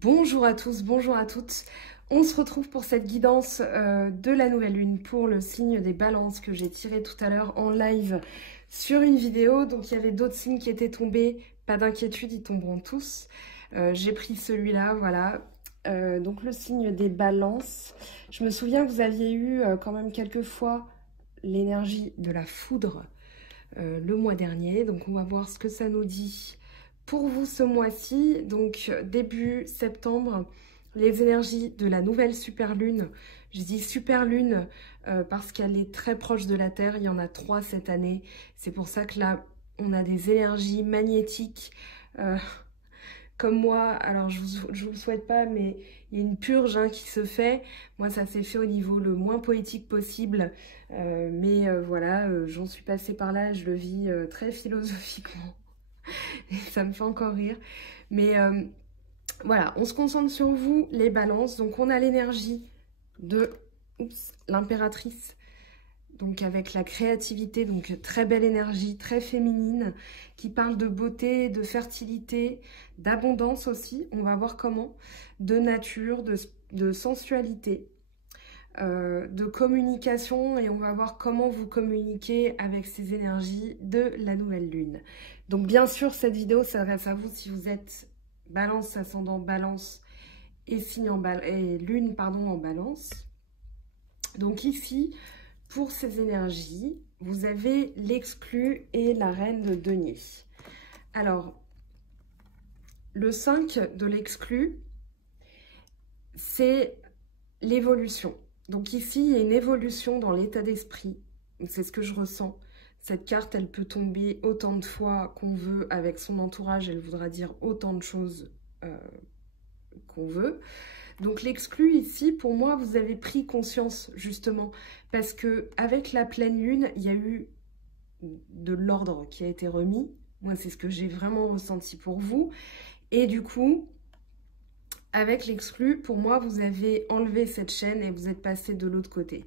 Bonjour à tous, bonjour à toutes. On se retrouve pour cette guidance de la nouvelle lune pour le signe des balances que j'ai tiré tout à l'heure en live sur une vidéo. Donc il y avait d'autres signes qui étaient tombés, pas d'inquiétude, ils tomberont tous. J'ai pris celui-là, voilà. Donc le signe des balances. Je me souviens que vous aviez eu quand même quelques fois l'énergie de la foudre le mois dernier. Donc on va voir ce que ça nous dit pour vous ce mois-ci. Donc début septembre, les énergies de la nouvelle super lune. Je dis super lune parce qu'elle est très proche de la Terre. Il y en a 3 cette année. C'est pour ça que là, on a des énergies magnétiques. Comme moi, alors je vous le souhaite pas, mais il y a une purge qui se fait. Moi, ça s'est fait au niveau le moins poétique possible. Voilà, j'en suis passée par là, je le vis très philosophiquement. Et ça me fait encore rire. Mais voilà, on se concentre sur vous, les balances. Donc, on a l'énergie de l'impératrice. Donc avec la créativité, donc très belle énergie, très féminine, qui parle de beauté, de fertilité, d'abondance aussi, on va voir comment, de nature, de sensualité, de communication, et on va voir comment vous communiquez avec ces énergies de la nouvelle lune. Donc bien sûr, cette vidéo s'adresse à vous si vous êtes balance, ascendant balance et signe et lune pardon, en balance. Donc ici, pour ces énergies, vous avez l'exclu et la reine de denier. Alors, le 5 de l'exclu, c'est l'évolution. Donc ici, il y a une évolution dans l'état d'esprit. C'est ce que je ressens. Cette carte, elle peut tomber autant de fois qu'on veut avec son entourage. Elle voudra dire autant de choses qu'on veut. Donc l'exclu ici, pour moi, vous avez pris conscience justement parce que avec la pleine lune, il y a eu de l'ordre qui a été remis. Moi, c'est ce que j'ai vraiment ressenti pour vous. Et du coup, avec l'exclu, pour moi, vous avez enlevé cette chaîne et vous êtes passé de l'autre côté.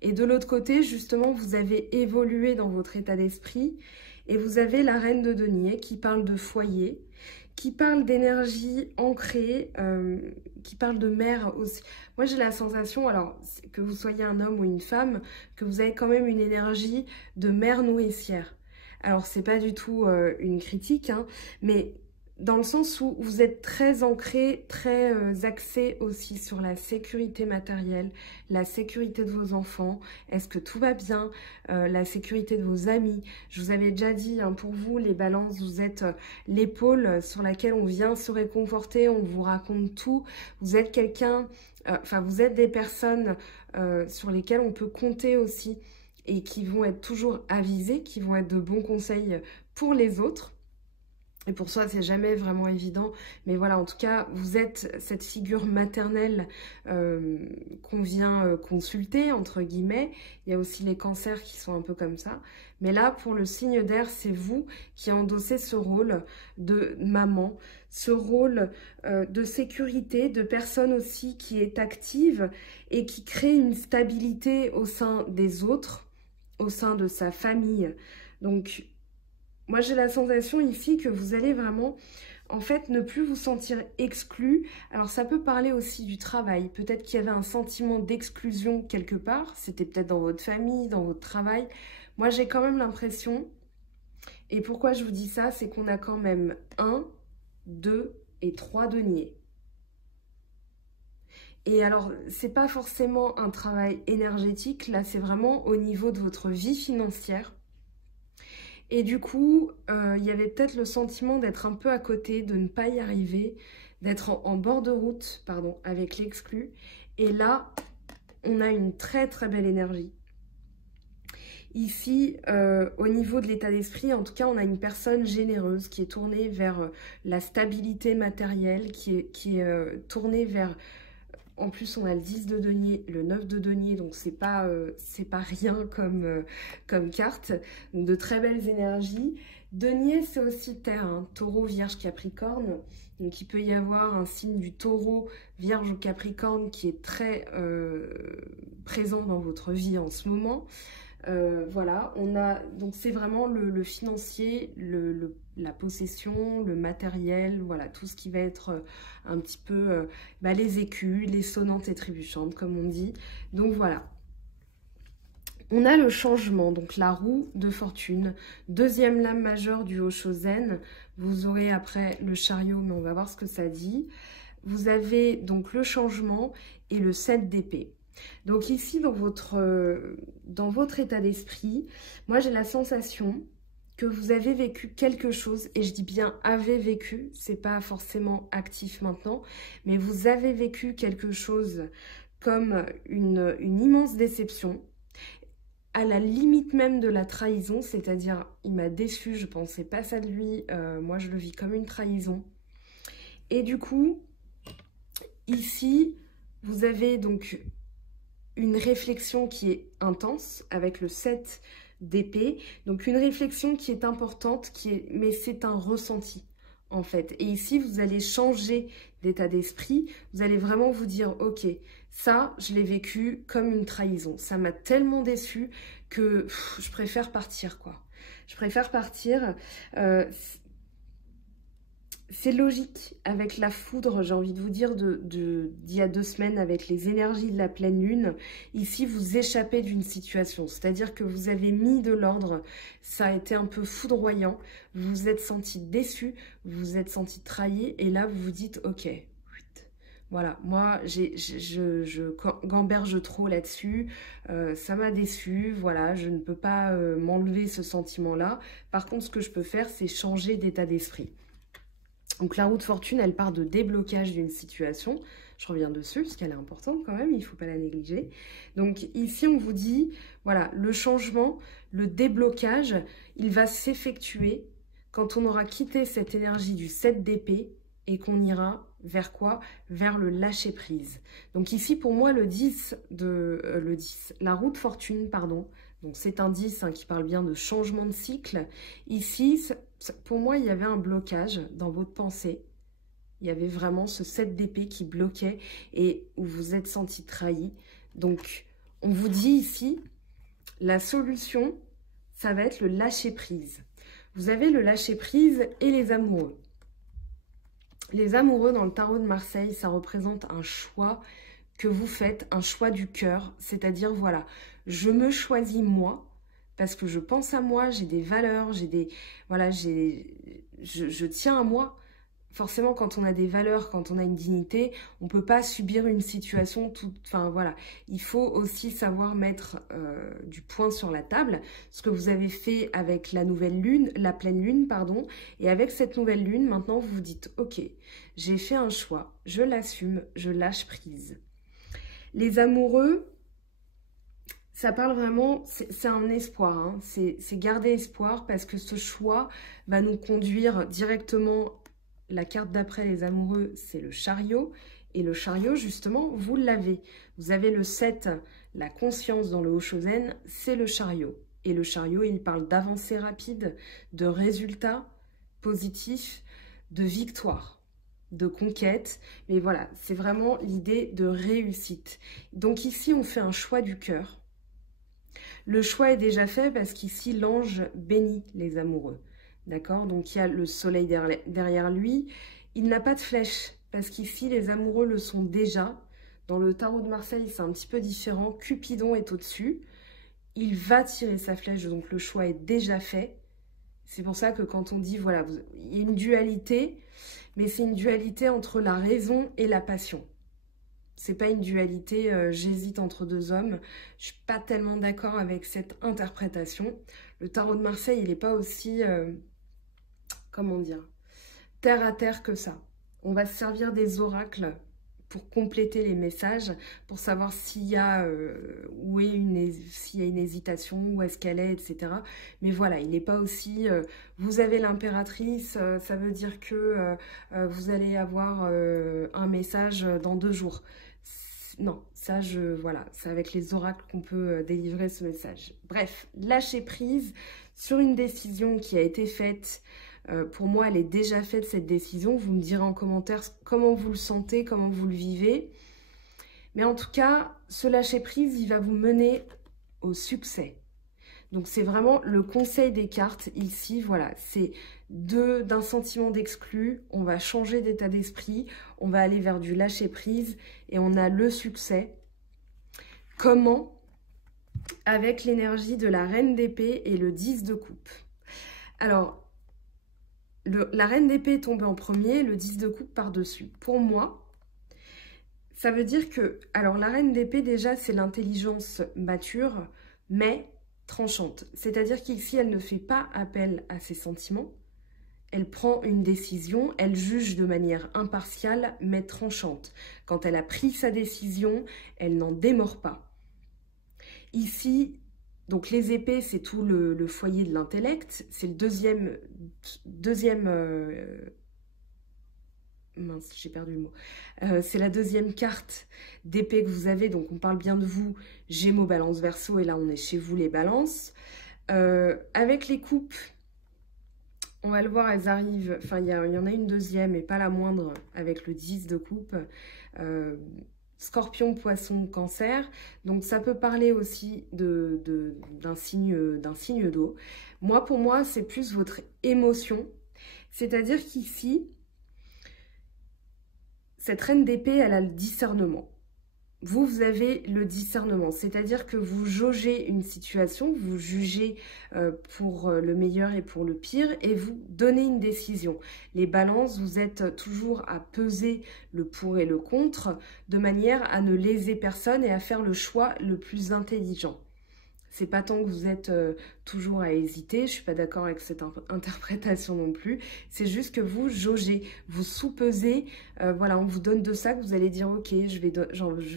Et de l'autre côté, justement, vous avez évolué dans votre état d'esprit et vous avez la reine de denier qui parle de foyer, qui parle d'énergie ancrée, qui parle de mère aussi. Moi, j'ai la sensation, alors, que vous soyez un homme ou une femme, que vous avez quand même une énergie de mère nourricière. Alors, c'est pas du tout une critique, mais dans le sens où vous êtes très ancré, très axé aussi sur la sécurité matérielle, la sécurité de vos enfants, est-ce que tout va bien, la sécurité de vos amis. Je vous avais déjà dit, pour vous, les balances, vous êtes l'épaule sur laquelle on vient se réconforter, on vous raconte tout. Vous êtes quelqu'un, vous êtes des personnes sur lesquelles on peut compter aussi et qui vont être toujours avisées, qui vont être de bons conseils pour les autres. Et pour soi, c'est jamais vraiment évident. Mais voilà, en tout cas, vous êtes cette figure maternelle qu'on vient consulter, entre guillemets. Il y a aussi les cancers qui sont un peu comme ça. Mais là, pour le signe d'air, c'est vous qui endossez ce rôle de maman, ce rôle de sécurité, de personne aussi qui est active et qui crée une stabilité au sein des autres, au sein de sa famille. Donc, moi, j'ai la sensation ici que vous allez vraiment, en fait, ne plus vous sentir exclu. Alors, ça peut parler aussi du travail. Peut-être qu'il y avait un sentiment d'exclusion quelque part. C'était peut-être dans votre famille, dans votre travail. Moi, j'ai quand même l'impression, et pourquoi je vous dis ça, c'est qu'on a quand même 1, 2 et 3 deniers. Et alors, c'est pas forcément un travail énergétique. Là, c'est vraiment au niveau de votre vie financière. Et du coup, il y avait peut-être le sentiment d'être un peu à côté, de ne pas y arriver, d'être en bord de route, pardon, avec l'exclu. Et là, on a une très très belle énergie. Ici, au niveau de l'état d'esprit, en tout cas, on a une personne généreuse qui est tournée vers la stabilité matérielle, qui est tournée vers... En plus, on a le 10 de denier, le 9 de denier, donc c'est pas rien comme carte. Donc, de très belles énergies. Denier, c'est aussi terre, taureau, vierge, capricorne. Donc, il peut y avoir un signe du taureau, vierge ou capricorne qui est très présent dans votre vie en ce moment. Voilà, on a donc c'est vraiment le financier, la possession, le matériel, voilà, tout ce qui va être un petit peu les écus, les sonnantes et trébuchantes, comme on dit. Donc voilà. On a le changement, donc la roue de fortune, deuxième lame majeure du Oshozen. Vous aurez après le chariot, mais on va voir ce que ça dit. Vous avez donc le changement et le 7 d'épée. Donc ici, dans votre état d'esprit, moi j'ai la sensation que vous avez vécu quelque chose, et je dis bien avez vécu, c'est pas forcément actif maintenant, mais vous avez vécu quelque chose comme une immense déception, à la limite même de la trahison, c'est-à-dire il m'a déçu, je pensais pas ça de lui, moi je le vis comme une trahison. Et du coup, ici, vous avez donc une réflexion qui est intense avec le 7 d'épée. Donc une réflexion qui est importante, mais c'est un ressenti en fait. Et ici, vous allez changer d'état d'esprit. Vous allez vraiment vous dire, ok, ça, je l'ai vécu comme une trahison. Ça m'a tellement déçu que je préfère partir, quoi. Je préfère partir. C'est logique avec la foudre, j'ai envie de vous dire, d'il y a 2 semaines avec les énergies de la pleine lune. Ici, vous échappez d'une situation, c'est-à-dire que vous avez mis de l'ordre, ça a été un peu foudroyant, vous vous êtes senti déçu, vous vous êtes senti trahi, et là, vous vous dites, ok, voilà, moi, je gamberge trop là-dessus, ça m'a déçu, voilà, je ne peux pas m'enlever ce sentiment-là. Par contre, ce que je peux faire, c'est changer d'état d'esprit. Donc la roue de fortune, elle part de déblocage d'une situation. Je reviens dessus, parce qu'elle est importante quand même, il ne faut pas la négliger. Donc ici, on vous dit, voilà, le changement, le déblocage, il va s'effectuer quand on aura quitté cette énergie du 7 d'épée et qu'on ira vers quoi? Vers le lâcher-prise. Donc ici, pour moi, la roue de fortune, pardon, donc c'est un 10 qui parle bien de changement de cycle. Ici, pour moi, il y avait un blocage dans votre pensée. Il y avait vraiment ce 7 d'épée qui bloquait et où vous êtes senti trahi. Donc, on vous dit ici, la solution, ça va être le lâcher-prise. Vous avez le lâcher-prise et les amoureux. Les amoureux dans le tarot de Marseille, ça représente un choix que vous faites, un choix du cœur. C'est-à-dire, voilà, je me choisis moi, parce que je pense à moi, j'ai des valeurs, voilà, je tiens à moi. Forcément, quand on a des valeurs, quand on a une dignité, on ne peut pas subir une situation toute... Enfin, voilà. Il faut aussi savoir mettre du point sur la table. Ce que vous avez fait avec la nouvelle lune, la pleine lune, pardon. Et avec cette nouvelle lune, maintenant, vous vous dites, ok, j'ai fait un choix, je l'assume, je lâche prise. Les amoureux, ça parle vraiment, c'est un espoir, hein. C'est garder espoir parce que ce choix va nous conduire directement. La carte d'après les amoureux, c'est le chariot. Et le chariot, justement, vous l'avez. Vous avez le 7, la conscience dans le Oshozen, c'est le chariot. Et le chariot, il parle d'avancée rapide, de résultats positifs, de victoire, de conquête. Mais voilà, c'est vraiment l'idée de réussite. Donc ici, on fait un choix du cœur. Le choix est déjà fait parce qu'ici, l'ange bénit les amoureux. D'accord? Donc, il y a le soleil derrière lui. Il n'a pas de flèche, parce qu'ici, les amoureux le sont déjà. Dans le tarot de Marseille, c'est un petit peu différent. Cupidon est au-dessus. Il va tirer sa flèche, donc le choix est déjà fait. C'est pour ça que quand on dit, voilà, il y a une dualité, mais c'est une dualité entre la raison et la passion. C'est pas une dualité, j'hésite entre 2 hommes. Je suis pas tellement d'accord avec cette interprétation. Le tarot de Marseille, il n'est pas aussi... comment dire, terre à terre que ça. On va se servir des oracles pour compléter les messages, pour savoir s'il y a s'il y a une hésitation, où est-ce qu'elle est, etc. Mais voilà, il n'est pas aussi... vous avez l'impératrice, ça veut dire que vous allez avoir un message dans 2 jours. Non, ça, voilà, c'est avec les oracles qu'on peut délivrer ce message. Bref, lâcher prise sur une décision qui a été faite. Pour moi, elle est déjà faite, cette décision. Vous me direz en commentaire comment vous le sentez, comment vous le vivez. Mais en tout cas, ce lâcher-prise, il va vous mener au succès. Donc c'est vraiment le conseil des cartes ici, voilà, c'est d'un sentiment d'exclus, on va changer d'état d'esprit, on va aller vers du lâcher prise et on a le succès. Comment? Avec l'énergie de la reine d'épée et le 10 de coupe. Alors, la reine d'épée est tombée en premier, le 10 de coupe par-dessus. Pour moi, ça veut dire que, alors la reine d'épée déjà c'est l'intelligence mature, mais tranchante. C'est-à-dire qu'ici elle ne fait pas appel à ses sentiments, elle prend une décision, elle juge de manière impartiale mais tranchante. Quand elle a pris sa décision, elle n'en démord pas. Ici, donc les épées c'est tout le foyer de l'intellect, c'est le deuxième mince, j'ai perdu le mot. C'est la deuxième carte d'épée que vous avez, donc on parle bien de vous, Gémeaux, Balance, Verseau, et là on est chez vous les Balances. Avec les coupes, on va le voir, elles arrivent, enfin il y en a une deuxième et pas la moindre avec le 10 de coupe. Scorpion, Poisson, Cancer, donc ça peut parler aussi d'un signe d'eau. Moi, pour moi, c'est plus votre émotion, c'est-à-dire qu'ici, cette reine d'épée, elle a le discernement. Vous avez le discernement, c'est-à-dire que vous jaugez une situation, vous jugez pour le meilleur et pour le pire, et vous donnez une décision. Les balances, vous êtes toujours à peser le pour et le contre, de manière à ne léser personne et à faire le choix le plus intelligent. C'est pas tant que vous êtes toujours à hésiter, je suis pas d'accord avec cette interprétation non plus, c'est juste que vous jaugez, vous sous-pesez, voilà, on vous donne de ça, que vous allez dire ok, je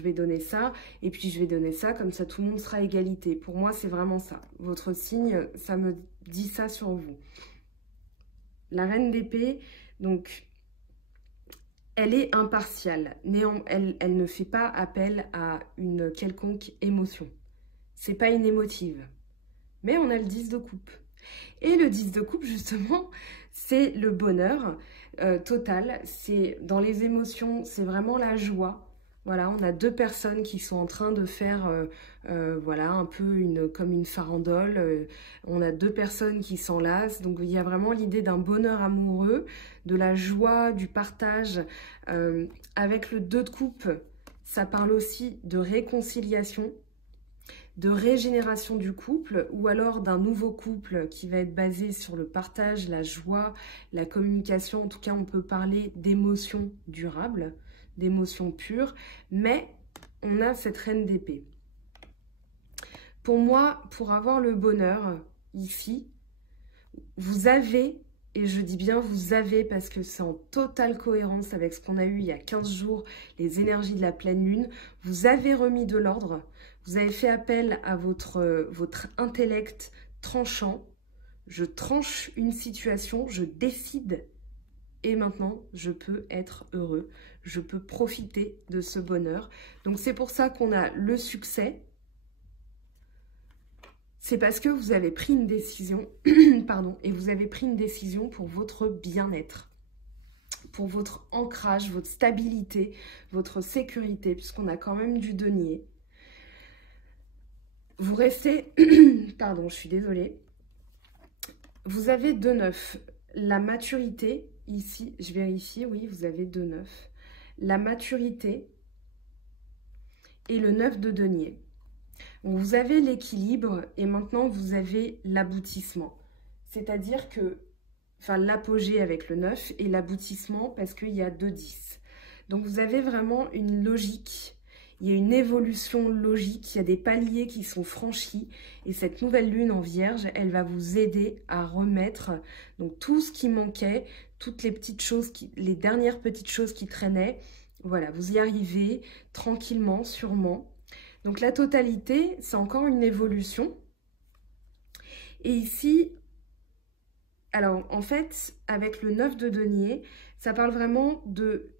vais donner ça, et puis je vais donner ça, comme ça tout le monde sera à égalité. Pour moi, c'est vraiment ça. Votre signe, ça me dit ça sur vous. La reine d'épée, donc, elle est impartiale, elle ne fait pas appel à une quelconque émotion. C'est pas une émotive. Mais on a le 10 de coupe. Et le 10 de coupe, justement, c'est le bonheur total. C'est dans les émotions, c'est vraiment la joie. Voilà, on a deux personnes qui sont en train de faire, voilà, un peu comme une farandole. On a deux personnes qui s'enlacent. Donc, il y a vraiment l'idée d'un bonheur amoureux, de la joie, du partage. Avec le 2 de coupe, ça parle aussi de réconciliation, de régénération du couple, ou alors d'un nouveau couple qui va être basé sur le partage, la joie, la communication. En tout cas, on peut parler d'émotions durables, d'émotions pures, mais on a cette reine d'épée. Pour moi, pour avoir le bonheur ici, vous avez, et je dis bien vous avez parce que c'est en totale cohérence avec ce qu'on a eu il y a 15 jours, les énergies de la pleine lune, vous avez remis de l'ordre. Vous avez fait appel à votre intellect tranchant. Je tranche une situation, je décide et maintenant je peux être heureux. Je peux profiter de ce bonheur. Donc c'est pour ça qu'on a le succès. C'est parce que vous avez pris une décision, pardon, et vous avez pris une décision pour votre bien-être, pour votre ancrage, votre stabilité, votre sécurité, puisqu'on a quand même du denier. Vous restez, pardon, je suis désolée, vous avez 2-9, la maturité, ici, je vérifie, oui, vous avez 2-9, la maturité et le 9 de denier. Donc, vous avez l'équilibre et maintenant vous avez l'aboutissement, c'est-à-dire que, enfin l'apogée avec le 9 et l'aboutissement parce qu'il y a 2-10. Donc vous avez vraiment une logique. Il y a une évolution logique, il y a des paliers qui sont franchis et cette nouvelle lune en vierge, elle va vous aider à remettre donc tout ce qui manquait, toutes les petites choses, les dernières petites choses qui traînaient. Voilà, vous y arrivez tranquillement, sûrement. Donc la totalité, c'est encore une évolution. Et ici, alors en fait, avec le 9 de denier, ça parle vraiment de...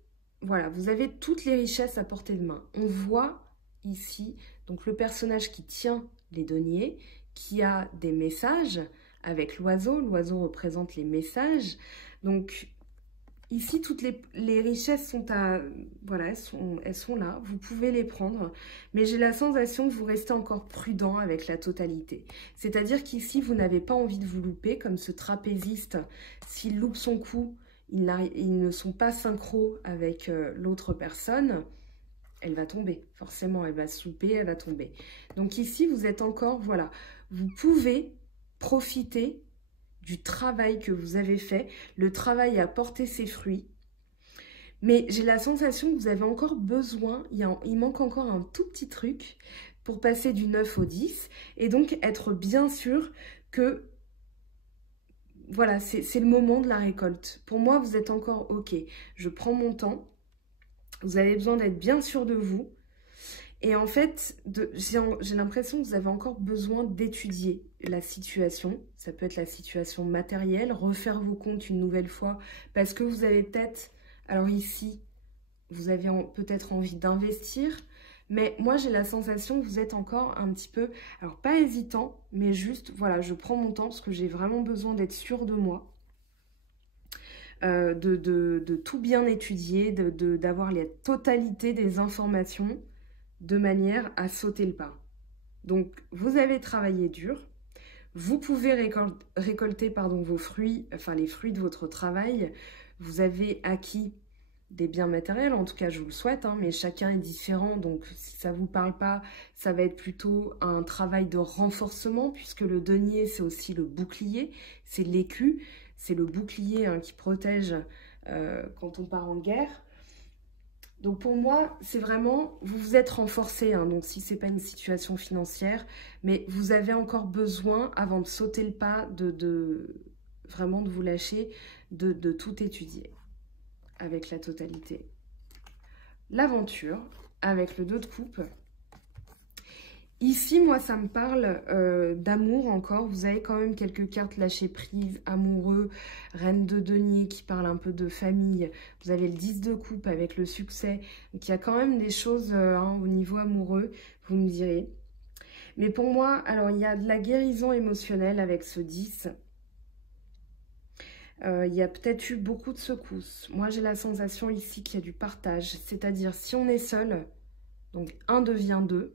Voilà, vous avez toutes les richesses à portée de main. On voit ici donc le personnage qui tient les deniers, qui a des messages avec l'oiseau. L'oiseau représente les messages. Donc, Ici, toutes les richesses sont à... Voilà, elles sont là. Vous pouvez les prendre. Mais j'ai la sensation que vous restez encore prudent avec la totalité. C'est-à-dire qu'ici, vous n'avez pas envie de vous louper, comme ce trapéziste. S'il loupe son coup, ils ne sont pas synchro avec l'autre personne. Elle va tomber. Forcément, elle va se louper, elle va tomber. Donc ici, vous êtes encore... Voilà. Vous pouvez profiter du travail que vous avez fait. Le travail a porté ses fruits. Mais j'ai la sensation que vous avez encore besoin, il manque encore un tout petit truc pour passer du 9 au 10. Et donc être bien sûr que, voilà, c'est le moment de la récolte. Pour moi, vous êtes encore OK. Je prends mon temps. Vous avez besoin d'être bien sûr de vous. Et en fait, j'ai l'impression que vous avez encore besoin d'étudier la situation. Ça peut être la situation matérielle, refaire vos comptes une nouvelle fois, parce que vous avez peut-être, alors ici, vous avez peut-être envie d'investir, mais moi j'ai la sensation que vous êtes encore un petit peu, alors pas hésitant, mais juste, voilà, je prends mon temps parce que j'ai vraiment besoin d'être sûre de moi. De tout bien étudier, d'avoir la totalité des informations, de manière à sauter le pas. Donc, vous avez travaillé dur. Vous pouvez récolter vos fruits, enfin les fruits de votre travail. Vous avez acquis des biens matériels, en tout cas je vous le souhaite, hein, mais chacun est différent. Donc, si ça ne vous parle pas, ça va être plutôt un travail de renforcement, puisque le denier, c'est aussi le bouclier, c'est l'écu, c'est le bouclier qui protège quand on part en guerre. Donc pour moi, c'est vraiment, vous vous êtes renforcé, hein, donc si ce n'est pas une situation financière, mais vous avez encore besoin, avant de sauter le pas, vraiment de vous lâcher, de tout étudier avec la totalité. L'aventure, avec le 2 de coupe. Ici, moi, ça me parle d'amour encore. Vous avez quand même quelques cartes lâcher prise, amoureux, reine de denier qui parle un peu de famille. Vous avez le 10 de coupe avec le succès. Donc, il y a quand même des choses au niveau amoureux, vous me direz. Mais pour moi, alors, il y a de la guérison émotionnelle avec ce 10. Il y a peut-être eu beaucoup de secousses. Moi, j'ai la sensation ici qu'il y a du partage. C'est-à-dire, si on est seul, donc 1 devient 2.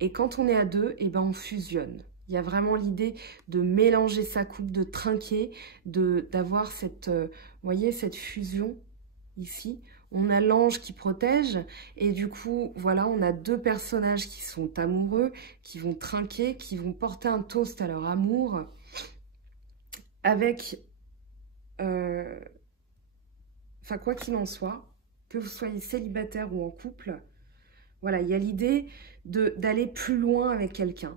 Et quand on est à 2, eh ben on fusionne. Il y a vraiment l'idée de mélanger sa coupe, de trinquer, d'avoir cette, voyez, cette fusion ici. On a l'ange qui protège et du coup, voilà, on a 2 personnages qui sont amoureux, qui vont trinquer, qui vont porter un toast à leur amour avec, enfin quoi qu'il en soit, que vous soyez célibataire ou en couple, voilà, il y a l'idée d'aller plus loin avec quelqu'un.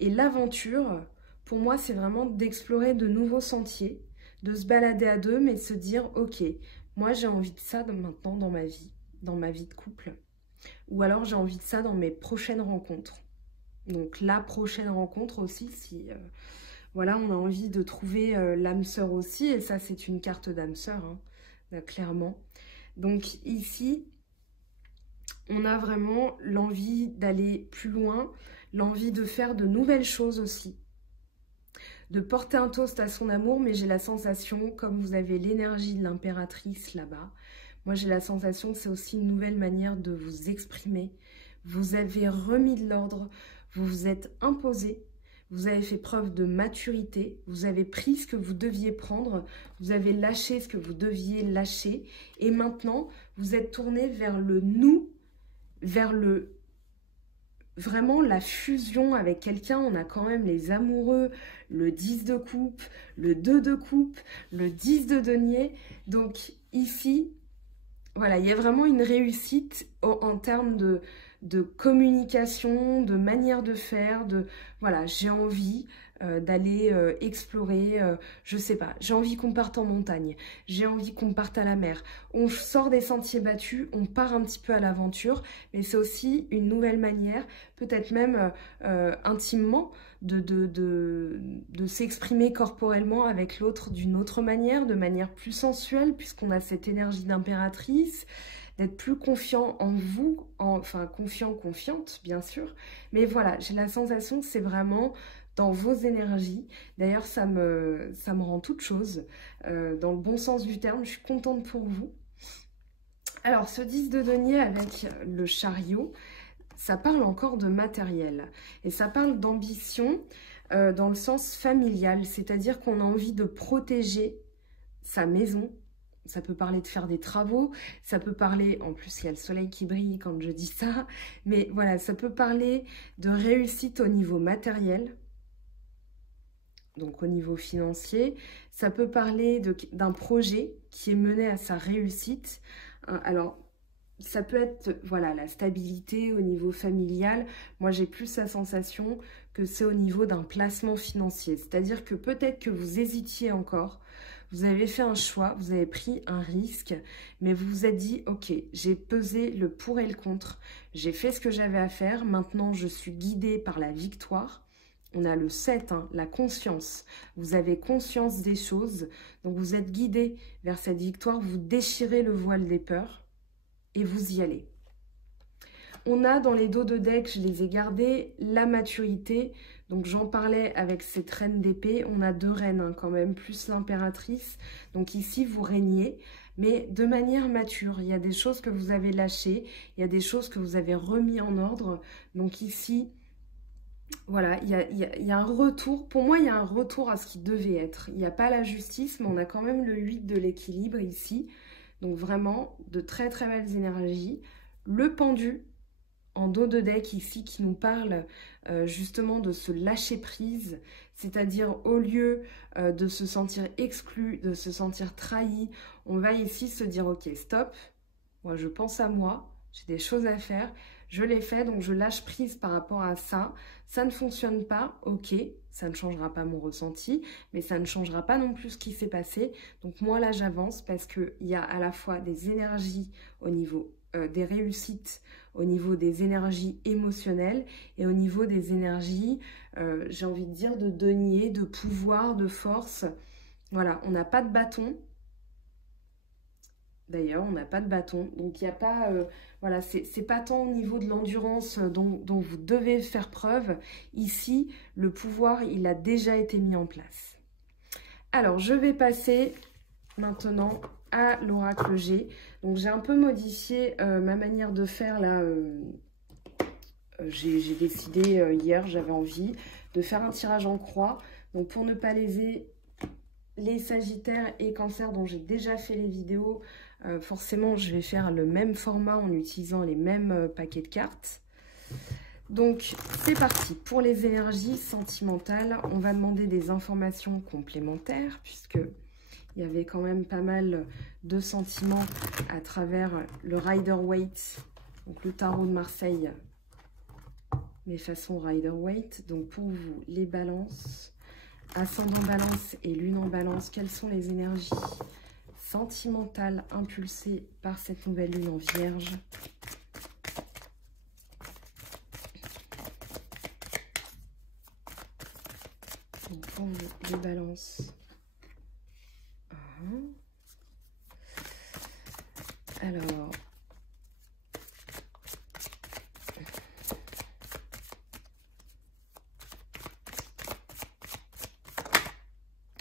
Et l'aventure, pour moi, c'est vraiment d'explorer de nouveaux sentiers, de se balader à 2, mais de se dire, ok, moi j'ai envie de ça maintenant dans ma vie de couple. Ou alors j'ai envie de ça dans mes prochaines rencontres. Donc la prochaine rencontre aussi, si voilà, on a envie de trouver l'âme sœur aussi, et ça c'est une carte d'âme sœur, hein, clairement. Donc ici, on a vraiment l'envie d'aller plus loin, l'envie de faire de nouvelles choses aussi. De porter un toast à son amour, mais j'ai la sensation, comme vous avez l'énergie de l'impératrice là-bas, moi j'ai la sensation que c'est aussi une nouvelle manière de vous exprimer. Vous avez remis de l'ordre, vous vous êtes imposé, vous avez fait preuve de maturité, vous avez pris ce que vous deviez prendre, vous avez lâché ce que vous deviez lâcher, et maintenant vous êtes tourné vers le nous, vers vraiment la fusion avec quelqu'un. On a quand même les amoureux, le 10 de coupe, le 2 de coupe, le 10 de denier. Donc ici, voilà, il y a vraiment une réussite en termes de communication, de manière de faire, voilà, j'ai envie d'aller explorer, je sais pas, j'ai envie qu'on parte en montagne, j'ai envie qu'on parte à la mer. On sort des sentiers battus, on part un petit peu à l'aventure, mais c'est aussi une nouvelle manière, peut-être même intimement, de s'exprimer corporellement avec l'autre d'une autre manière, de manière plus sensuelle, puisqu'on a cette énergie d'impératrice, d'être plus confiant en vous, enfin confiant, confiante, bien sûr. Mais voilà, j'ai la sensation que c'est vraiment dans vos énergies. D'ailleurs, ça me rend toute chose, dans le bon sens du terme. Je suis contente pour vous. Alors, ce 10 de denier avec le chariot, ça parle encore de matériel. Et ça parle d'ambition dans le sens familial. C'est-à-dire qu'on a envie de protéger sa maison. Ça peut parler de faire des travaux, ça peut parler, en plus il y a le soleil qui brille quand je dis ça, mais voilà, ça peut parler de réussite au niveau matériel, donc au niveau financier. Ça peut parler d'un projet qui est mené à sa réussite. Alors, ça peut être, voilà, la stabilité au niveau familial. Moi, j'ai plus la sensation que c'est au niveau d'un placement financier. C'est-à-dire que peut-être que vous hésitiez encore. Vous avez fait un choix, vous avez pris un risque, mais vous vous êtes dit, ok, j'ai pesé le pour et le contre, j'ai fait ce que j'avais à faire, maintenant je suis guidée par la victoire. On a le 7, hein, la conscience. Vous avez conscience des choses, donc vous êtes guidé vers cette victoire, vous déchirez le voile des peurs et vous y allez. On a dans les dos de deck, je les ai gardés, la maturité. Donc j'en parlais avec cette reine d'épée. On a 2 reines hein, quand même, plus l'impératrice. Donc ici, vous régnez, mais de manière mature. Il y a des choses que vous avez lâchées, il y a des choses que vous avez remis en ordre. Donc ici, voilà, il y a un retour. Pour moi, il y a un retour à ce qui devait être. Il n'y a pas la justice, mais on a quand même le 8 de l'équilibre ici. Donc vraiment, de très très belles énergies. Le pendu en dos de deck ici qui nous parle justement de se lâcher prise, c'est-à-dire au lieu de se sentir exclu, de se sentir trahi, on va ici se dire ok stop, moi je pense à moi, j'ai des choses à faire, je l'ai fait donc je lâche prise par rapport à ça, ça ne fonctionne pas, ok, ça ne changera pas mon ressenti, mais ça ne changera pas non plus ce qui s'est passé, donc moi là j'avance parce qu'il y a à la fois des énergies au niveau des réussites, au niveau des énergies émotionnelles et au niveau des énergies, j'ai envie de dire, de denier, de pouvoir, de force. Voilà, on n'a pas de bâton. D'ailleurs, on n'a pas de bâton. Donc, il n'y a pas... voilà, c'est pas tant au niveau de l'endurance dont vous devez faire preuve. Ici, le pouvoir, il a déjà été mis en place. Alors, je vais passer maintenant à l'oracle G. Donc j'ai un peu modifié ma manière de faire là. J'ai décidé hier, j'avais envie de faire un tirage en croix. Donc pour ne pas léser les Sagittaires et Cancers dont j'ai déjà fait les vidéos, forcément je vais faire le même format en utilisant les mêmes paquets de cartes. Donc c'est parti pour les énergies sentimentales. On va demander des informations complémentaires puisque il y avait quand même pas mal de sentiments à travers le Rider-Waite, donc le tarot de Marseille, mais façon Rider-Waite. Donc pour vous, les balances, ascendant balance et lune en balance, quelles sont les énergies sentimentales impulsées par cette nouvelle lune en vierge? Donc pour vous, les balances. Alors,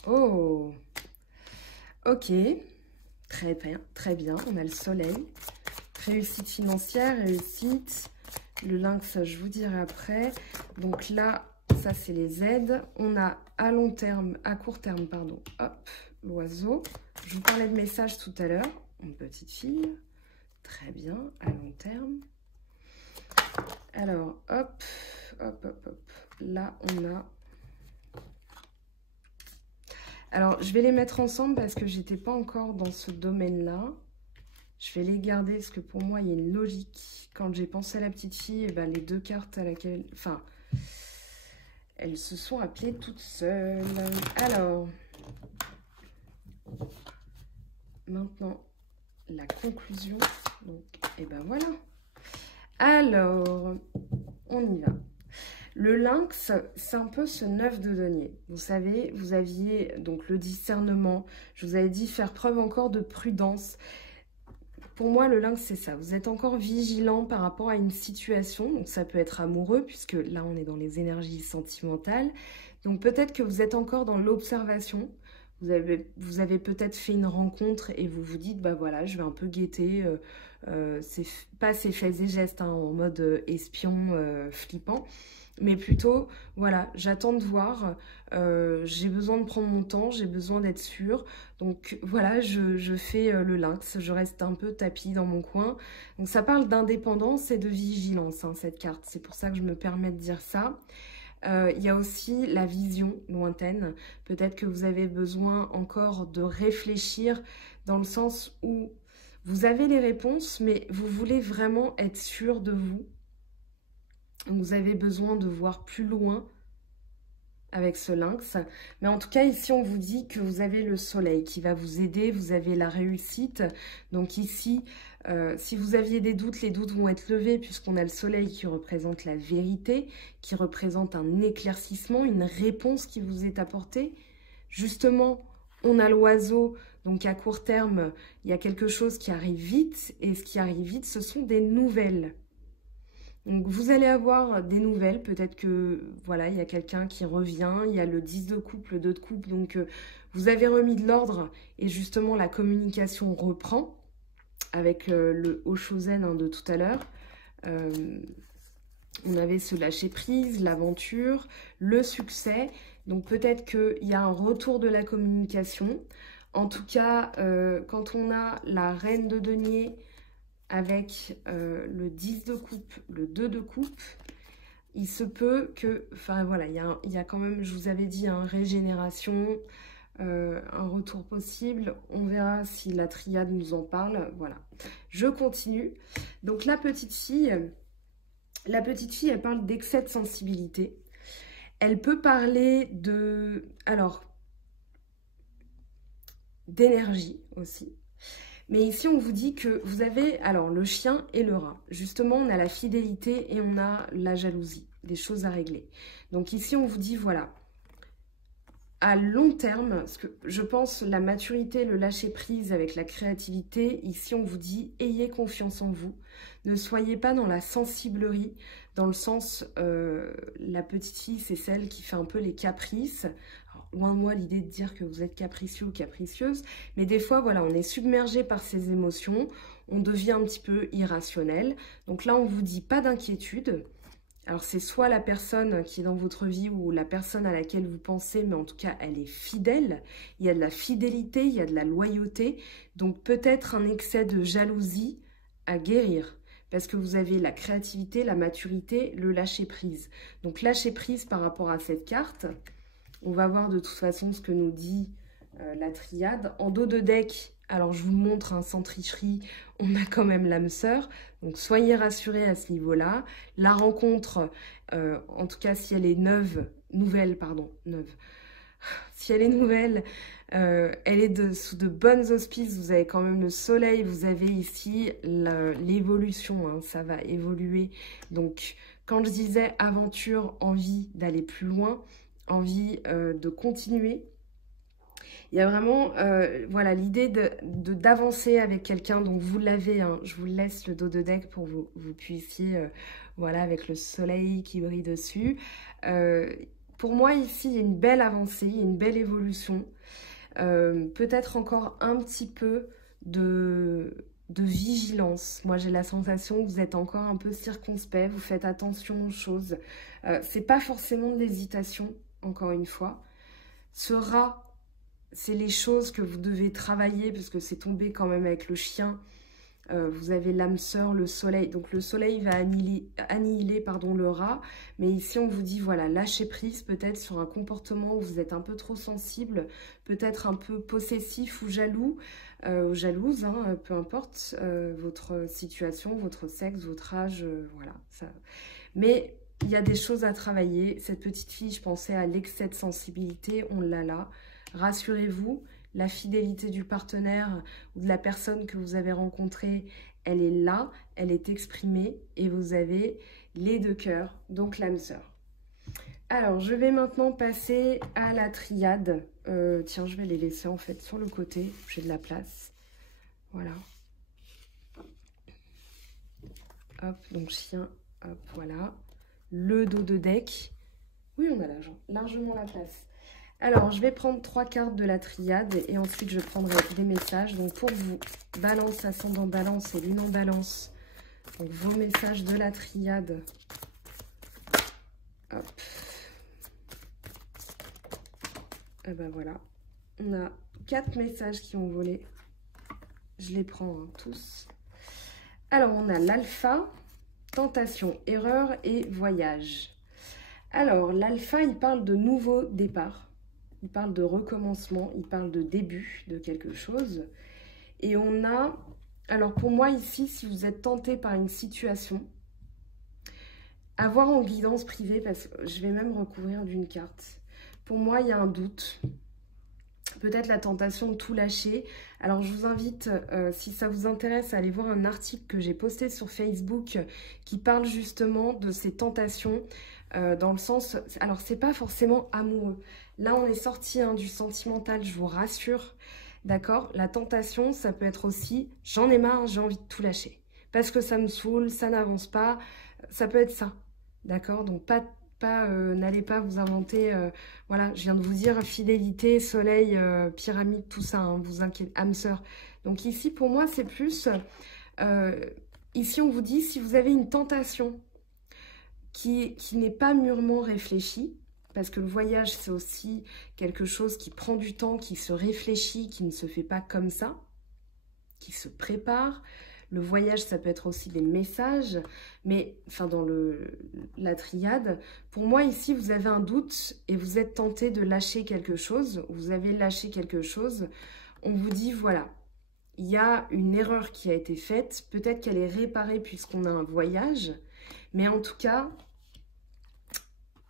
oh, ok, très bien, très bien, on a le soleil, réussite financière, réussite, le lynx, je vous dirai après, donc là, ça c'est les aides, on a à long terme, à court terme, pardon, hop, l'oiseau, je vous parlais de message tout à l'heure, une petite fille, très bien, à long terme. Alors, hop, hop, hop, hop, là on a... Alors, je vais les mettre ensemble parce que j'étais pas encore dans ce domaine-là. Je vais les garder parce que pour moi, il y a une logique. Quand j'ai pensé à la petite fille, et ben, les 2 cartes à laquelle... Enfin, elles se sont appelées toutes seules. Alors, maintenant, la conclusion. Donc, et ben voilà. Alors, on y va. Le lynx, c'est un peu ce 9 de denier. Vous savez, vous aviez donc le discernement. Je vous avais dit faire preuve encore de prudence. Pour moi, le lynx, c'est ça. Vous êtes encore vigilant par rapport à une situation. Donc, ça peut être amoureux, puisque là, on est dans les énergies sentimentales. Donc peut-être que vous êtes encore dans l'observation. Vous avez peut-être fait une rencontre et vous vous dites, bah voilà, je vais un peu guetter, pas ses faits et gestes hein, en mode espion flippant, mais plutôt, voilà, j'attends de voir, j'ai besoin de prendre mon temps, j'ai besoin d'être sûre. Donc voilà, je fais le lynx, je reste un peu tapis dans mon coin. Donc ça parle d'indépendance et de vigilance, hein, cette carte. C'est pour ça que je me permets de dire ça. Il y a aussi la vision lointaine. Peut-être que vous avez besoin encore de réfléchir dans le sens où vous avez les réponses, mais vous voulez vraiment être sûr de vous. Vous avez besoin de voir plus loin avec ce lynx. Mais en tout cas, ici, on vous dit que vous avez le soleil qui va vous aider. Vous avez la réussite. Donc ici, si vous aviez des doutes, les doutes vont être levés puisqu'on a le soleil qui représente la vérité, qui représente un éclaircissement, une réponse qui vous est apportée. Justement, on a l'oiseau. Donc à court terme, il y a quelque chose qui arrive vite. Et ce qui arrive vite, ce sont des nouvelles. Donc vous allez avoir des nouvelles, peut-être que voilà, il y a quelqu'un qui revient, il y a le 10 de coupe, le 2 de coupe, donc vous avez remis de l'ordre et justement la communication reprend avec le Oshozen hein, de tout à l'heure. On avait ce lâcher prise, l'aventure, le succès, donc peut-être qu'il y a un retour de la communication. En tout cas, quand on a la reine de denier, avec le 10 de coupe, le 2 de coupe, il se peut que, enfin voilà, il y a quand même, je vous avais dit, hein, régénération, un retour possible. On verra si la triade nous en parle. Voilà, je continue. Donc la petite fille, elle parle d'excès de sensibilité. Elle peut parler de, alors, d'énergie aussi. Mais ici, on vous dit que vous avez, alors, le chien et le rat. Justement, on a la fidélité et on a la jalousie, des choses à régler. Donc ici, on vous dit, voilà, à long terme, parce que je pense la maturité, le lâcher-prise avec la créativité, ici, on vous dit, ayez confiance en vous. Ne soyez pas dans la sensiblerie, dans le sens, la petite fille, c'est celle qui fait un peu les caprices. Loin de moi l'idée de dire que vous êtes capricieux ou capricieuse, mais des fois, voilà, on est submergé par ses émotions, on devient un petit peu irrationnel. Donc là, on vous dit pas d'inquiétude. Alors, c'est soit la personne qui est dans votre vie ou la personne à laquelle vous pensez, mais en tout cas, elle est fidèle. Il y a de la fidélité, il y a de la loyauté. Donc, peut-être un excès de jalousie à guérir. Parce que vous avez la créativité, la maturité, le lâcher-prise. Donc, lâcher-prise par rapport à cette carte. On va voir de toute façon ce que nous dit la triade. En dos de deck, alors je vous montre hein, sans tricherie, on a quand même l'âme sœur. Donc soyez rassurés à ce niveau-là. La rencontre, en tout cas si elle est nouvelle, si elle est nouvelle, elle est sous de bonnes auspices. Vous avez quand même le soleil, vous avez ici l'évolution, hein, ça va évoluer. Donc quand je disais aventure, envie d'aller plus loin, envie de continuer. Il y a vraiment voilà, l'idée d'avancer avec quelqu'un. Donc vous l'avez, hein, je vous laisse le dos de deck pour vous puissiez, voilà, avec le soleil qui brille dessus. Pour moi ici, il y a une belle avancée, il y a une belle évolution. Peut-être encore un petit peu de vigilance. Moi, j'ai la sensation que vous êtes encore un peu circonspect, vous faites attention aux choses. C'est pas forcément de l'hésitation, encore une fois. Ce rat, c'est les choses que vous devez travailler, parce que c'est tombé quand même avec le chien. Vous avez l'âme sœur, le soleil. Donc le soleil va annihiler pardon, le rat. Mais ici, on vous dit, voilà, lâchez prise peut-être sur un comportement où vous êtes un peu trop sensible, peut-être un peu possessif ou jaloux, jalouse, hein, peu importe votre situation, votre sexe, votre âge, voilà. Ça. Mais il y a des choses à travailler. Cette petite fille, je pensais à l'excès de sensibilité, on l'a là. Rassurez-vous, la fidélité du partenaire ou de la personne que vous avez rencontrée, elle est là, elle est exprimée et vous avez les deux cœurs, donc l'âme sœur. Alors, je vais maintenant passer à la triade. Tiens, je vais les laisser en fait sur le côté, j'ai de la place. Voilà. Hop, donc chien, hop, voilà. Le dos de deck. Oui, on a largement la place. Alors, je vais prendre 3 cartes de la triade et ensuite je prendrai des messages. Donc, pour vous, balance, ascendant balance et lune en balance. Donc, vos messages de la triade. Hop. Et ben voilà. On a 4 messages qui ont volé. Je les prends hein, tous. Alors, on a l'alpha, tentation, erreur et voyage. Alors, l'alpha, il parle de nouveau départ. Il parle de recommencement, il parle de début de quelque chose. Et on a, alors pour moi ici, si vous êtes tenté par une situation, à voir en guidance privée, parce que je vais même recouvrir d'une carte. Pour moi, il y a un doute. Peut-être la tentation de tout lâcher. Alors je vous invite, si ça vous intéresse, à aller voir un article que j'ai posté sur Facebook qui parle justement de ces tentations dans le sens... Alors c'est pas forcément amoureux. Là on est sorti hein, du sentimental, je vous rassure. D'accord? La tentation, ça peut être aussi, j'en ai marre, j'ai envie de tout lâcher. Parce que ça me saoule, ça n'avance pas. Ça peut être ça. D'accord? Donc n'allez pas vous inventer, voilà, je viens de vous dire fidélité, soleil, pyramide, tout ça, hein, vous inquiétez, âme sœur. Donc ici, pour moi, c'est plus, ici on vous dit, si vous avez une tentation qui n'est pas mûrement réfléchie, parce que le voyage, c'est aussi quelque chose qui prend du temps, qui se réfléchit, qui ne se fait pas comme ça, qui se prépare. Le voyage, ça peut être aussi des messages, mais enfin dans la triade, pour moi ici, vous avez un doute et vous êtes tenté de lâcher quelque chose, vous avez lâché quelque chose, on vous dit voilà, il y a une erreur qui a été faite, peut-être qu'elle est réparée puisqu'on a un voyage, mais en tout cas,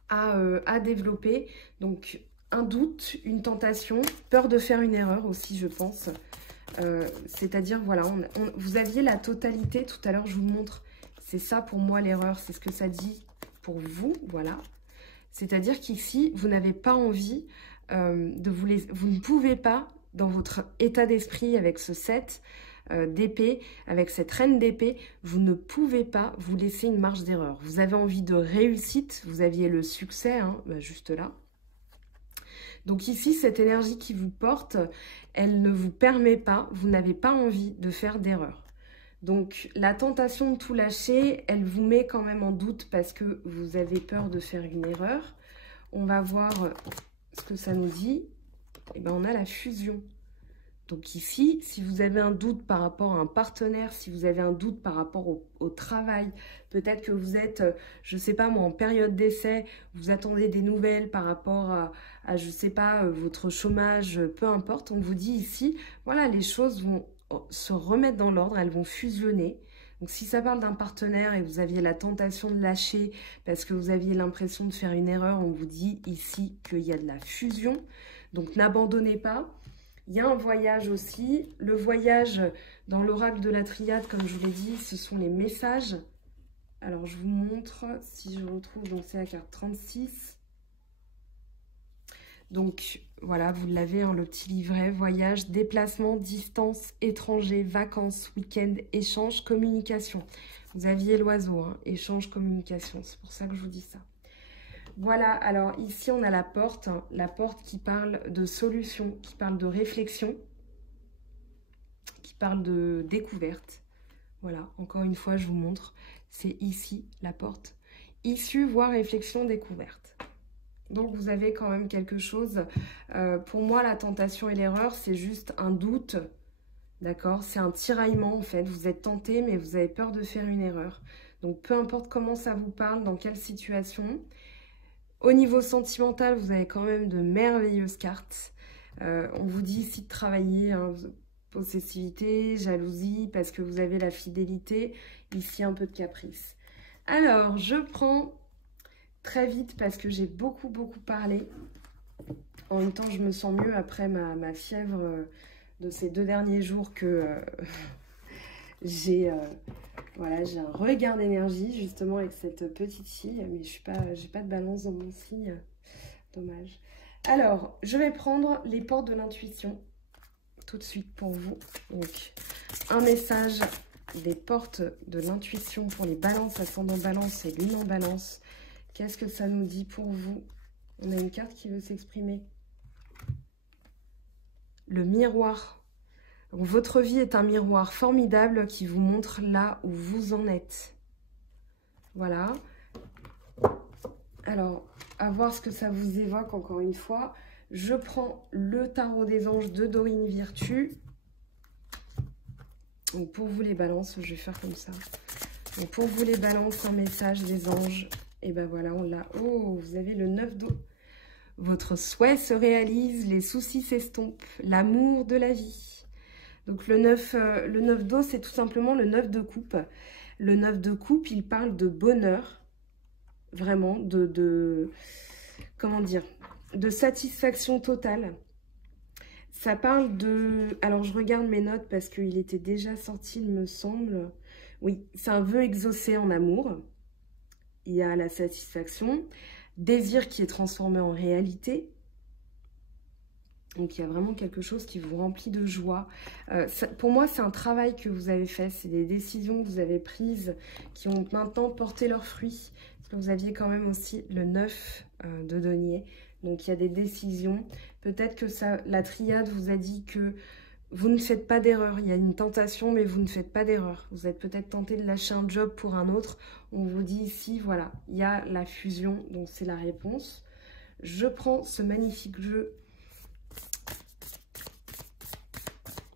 à développer, donc un doute, une tentation, peur de faire une erreur aussi, je pense. C'est-à-dire, voilà, vous aviez la totalité, tout à l'heure je vous montre, c'est ça pour moi l'erreur, c'est ce que ça dit pour vous, voilà. C'est-à-dire qu'ici, vous n'avez pas envie vous ne pouvez pas, dans votre état d'esprit avec ce 7 d'épée, avec cette reine d'épée, vous ne pouvez pas vous laisser une marge d'erreur. Vous avez envie de réussite, vous aviez le succès, hein, juste là. Donc ici, cette énergie qui vous porte, elle ne vous permet pas, vous n'avez pas envie de faire d'erreur. Donc la tentation de tout lâcher, elle vous met quand même en doute parce que vous avez peur de faire une erreur. On va voir ce que ça nous dit. Eh bien, on a la fusion. Donc ici, si vous avez un doute par rapport à un partenaire, si vous avez un doute par rapport au travail, peut-être que vous êtes, je ne sais pas moi, en période d'essai, vous attendez des nouvelles par rapport à je ne sais pas, votre chômage, peu importe, on vous dit ici, voilà, les choses vont se remettre dans l'ordre, elles vont fusionner. Donc si ça parle d'un partenaire et vous aviez la tentation de lâcher parce que vous aviez l'impression de faire une erreur, on vous dit ici qu'il y a de la fusion. Donc n'abandonnez pas. Il y a un voyage aussi. Le voyage dans l'oracle de la triade, comme je vous l'ai dit, ce sont les messages. Alors, je vous montre si je retrouve. Donc, c'est la carte 36. Donc, voilà, vous l'avez, hein, le petit livret. Voyage, déplacement, distance, étranger, vacances, week-end, échange, communication. Vous aviez l'oiseau, hein, échange, communication. C'est pour ça que je vous dis ça. Voilà, alors ici on a la porte qui parle de solution, qui parle de réflexion, qui parle de découverte. Voilà, encore une fois je vous montre, c'est ici la porte. Issue, voire réflexion, découverte. Donc vous avez quand même quelque chose, pour moi la tentation et l'erreur c'est juste un doute, d'accord? C'est un tiraillement en fait, vous êtes tenté mais vous avez peur de faire une erreur. Donc peu importe comment ça vous parle, dans quelle situation. Au niveau sentimental, vous avez quand même de merveilleuses cartes. On vous dit ici de travailler, hein, possessivité, jalousie, parce que vous avez la fidélité. Ici, un peu de caprice. Alors, je prends très vite parce que j'ai beaucoup parlé. En même temps, je me sens mieux après ma fièvre de ces 2 derniers jours que j'ai... Voilà, j'ai un regain d'énergie justement avec cette petite fille, mais j'ai pas de balance dans mon signe, dommage. Alors, je vais prendre les portes de l'intuition tout de suite pour vous. Donc, un message des portes de l'intuition pour les balances, ascendant balance et lune en balance. Qu'est-ce que ça nous dit pour vous On a une carte qui veut s'exprimer. Le miroir. Donc, votre vie est un miroir formidable qui vous montre là où vous en êtes. Voilà. Alors, à voir ce que ça vous évoque encore une fois. Je prends le tarot des anges de Dorine Virtue. Donc, pour vous les balances, je vais faire comme ça. Donc, pour vous les balances, un message des anges. Et ben voilà, on l'a. Oh, vous avez le 9 d'eau. Votre souhait se réalise, les soucis s'estompent, l'amour de la vie. Donc le 9 d'eau, c'est tout simplement le 9 de coupe. Le 9 de coupe, il parle de bonheur, vraiment, comment dire, de satisfaction totale. Ça parle de... Alors je regarde mes notes parce qu'il était déjà sorti, il me semble. Oui, c'est un vœu exaucé en amour. Il y a la satisfaction. Désir qui est transformé en réalité. Donc, il y a vraiment quelque chose qui vous remplit de joie. Pour moi, c'est un travail que vous avez fait. C'est des décisions que vous avez prises qui ont maintenant porté leurs fruits. Parce que vous aviez quand même aussi le 9 de denier. Donc, il y a des décisions. Peut-être que la triade vous a dit que vous ne faites pas d'erreur. Il y a une tentation, mais vous ne faites pas d'erreur. Vous êtes peut-être tenté de lâcher un job pour un autre. On vous dit ici, voilà, il y a la fusion. Donc, c'est la réponse. Je prends ce magnifique jeu.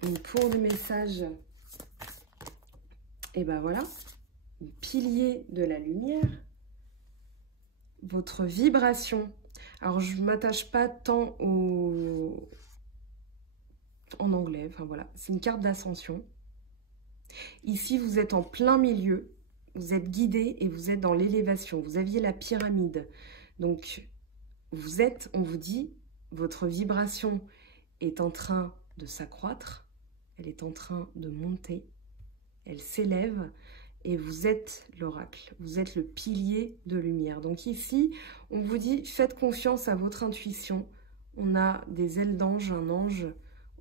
Donc, pour le message, et ben voilà, pilier de la lumière, votre vibration. Alors, je ne m'attache pas tant en anglais, enfin voilà, c'est une carte d'ascension. Ici, vous êtes en plein milieu, vous êtes guidé et vous êtes dans l'élévation. Vous aviez la pyramide. Donc, vous êtes, on vous dit, votre vibration est en train de s'accroître. Elle est en train de monter, elle s'élève et vous êtes l'oracle, vous êtes le pilier de lumière. Donc ici, on vous dit, faites confiance à votre intuition. On a des ailes d'ange, un ange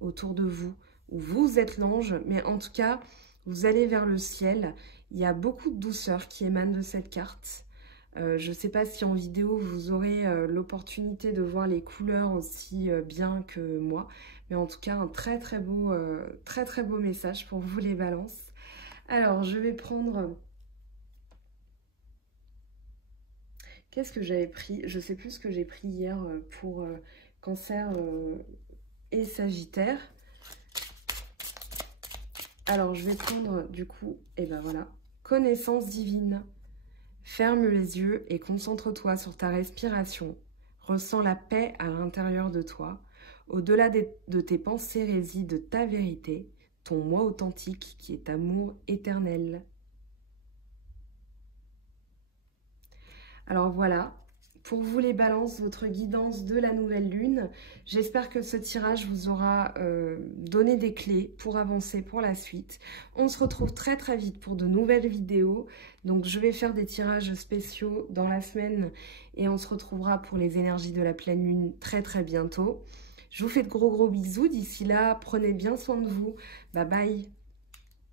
autour de vous, où vous êtes l'ange, mais en tout cas, vous allez vers le ciel. Il y a beaucoup de douceur qui émane de cette carte. Je ne sais pas si en vidéo, vous aurez l'opportunité de voir les couleurs aussi bien que moi. Mais en tout cas, un très très beau message pour vous les balances. Alors, je vais prendre... Qu'est-ce que j'avais pris? Je ne sais plus ce que j'ai pris hier pour Cancer et Sagittaire. Alors, je vais prendre du coup, et ben voilà, connaissance divine. Ferme les yeux et concentre-toi sur ta respiration. Ressens la paix à l'intérieur de toi. Au-delà de tes pensées réside ta vérité, ton moi authentique qui est amour éternel. Alors voilà, pour vous les balances, votre guidance de la nouvelle lune. J'espère que ce tirage vous aura donné des clés pour avancer pour la suite. On se retrouve très très vite pour de nouvelles vidéos. Donc je vais faire des tirages spéciaux dans la semaine et on se retrouvera pour les énergies de la pleine lune très très bientôt. Je vous fais de gros bisous. D'ici là, prenez bien soin de vous. Bye bye.